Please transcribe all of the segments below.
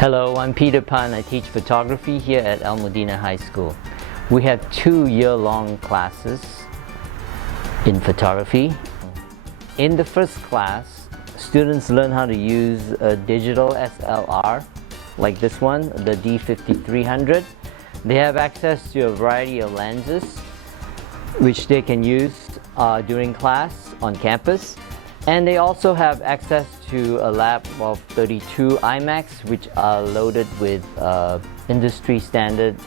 Hello, I'm Peter Pan. I teach photography here at Modena High School. We have 2 year-long classes in photography. In the first class, students learn how to use a digital SLR like this one, the D5300. They have access to a variety of lenses which they can use during class on campus. And they also have access to a lab of 32 iMacs, which are loaded with industry standard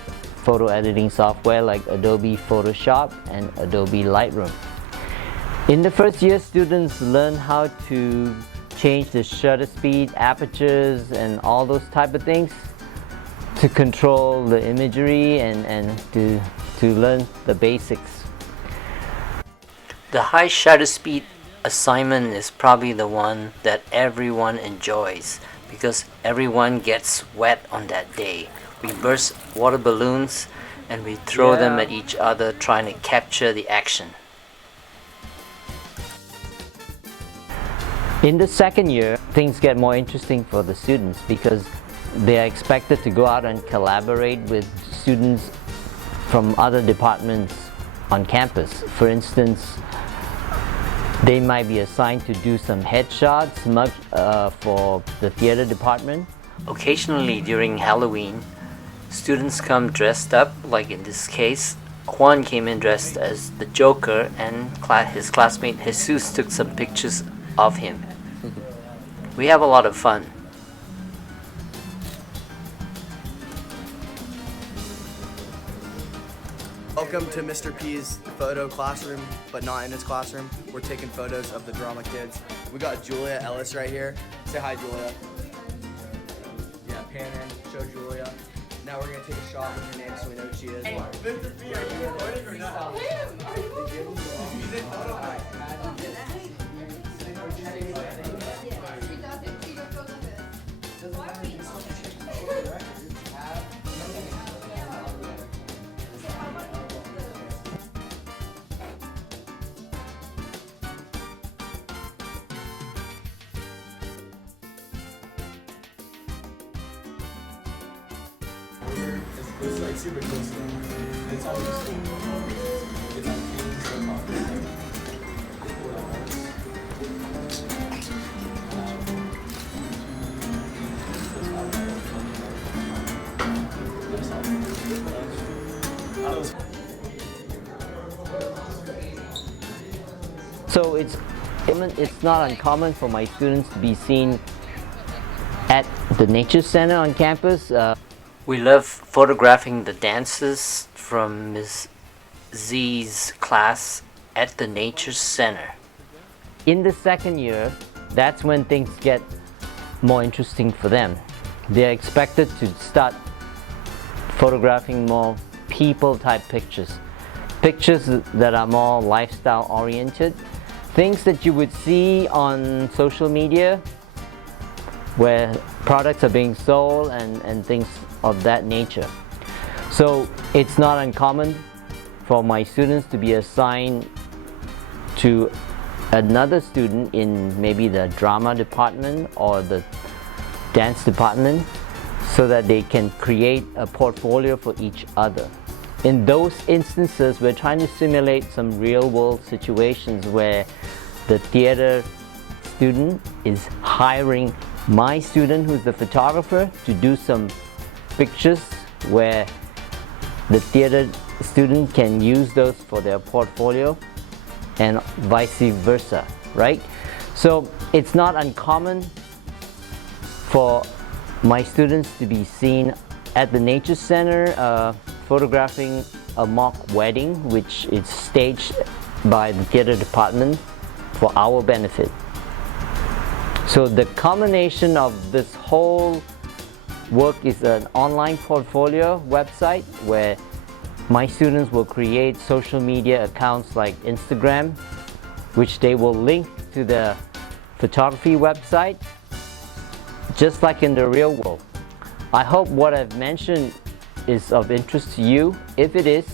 photo editing software like Adobe Photoshop and Adobe Lightroom. In the first year, students learn how to change the shutter speed, apertures, and all those type of things to control the imagery and to learn the basics. The high shutter speed assignment is probably the one that everyone enjoys because everyone gets wet on that day. We burst water balloons and we throw them at each other trying to capture the action. In the second year, things get more interesting for the students because they are expected to go out and collaborate with students from other departments on campus. For instance, they might be assigned to do some headshots for the theater department. Occasionally during Halloween, students come dressed up, like in this case, Juan came in dressed as the Joker and his classmate Jesus took some pictures of him. We have a lot of fun. Welcome to Mr. P's photo classroom, but not in his classroom. We're taking photos of the drama kids. We got Julia Ellis right here. Say hi, Julia. Yeah, pan in, show Julia. Now we're gonna take a shot with her name so we know who she is. Hey, Mr. P, are you recording or not? It's like super close to them. It's all just it's like things so popular. So it's not uncommon for my students to be seen at the Nature Center on campus. We love photographing the dancers from Ms. Z's class at the Nature Center. In the second year, that's when things get more interesting for them. They're expected to start photographing more people-type pictures. Pictures that are more lifestyle-oriented. Things that you would see on social media where products are being sold and things of that nature. So it's not uncommon for my students to be assigned to another student in maybe the drama department or the dance department so that they can create a portfolio for each other. In those instances, we're trying to simulate some real-world situations where the theater student is hiring my student, who's the photographer, to do some pictures where the theater student can use those for their portfolio and vice versa, right? So it's not uncommon for my students to be seen at the Nature Center photographing a mock wedding, which is staged by the theater department for our benefit. So the combination of this whole work is an online portfolio website where my students will create social media accounts like Instagram, which they will link to the photography website, just like in the real world. I hope what I've mentioned is of interest to you. If it is,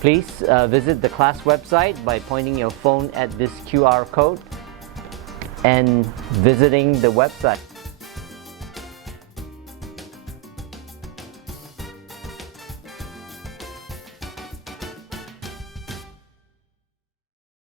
please visit the class website by pointing your phone at this QR code and visiting the website.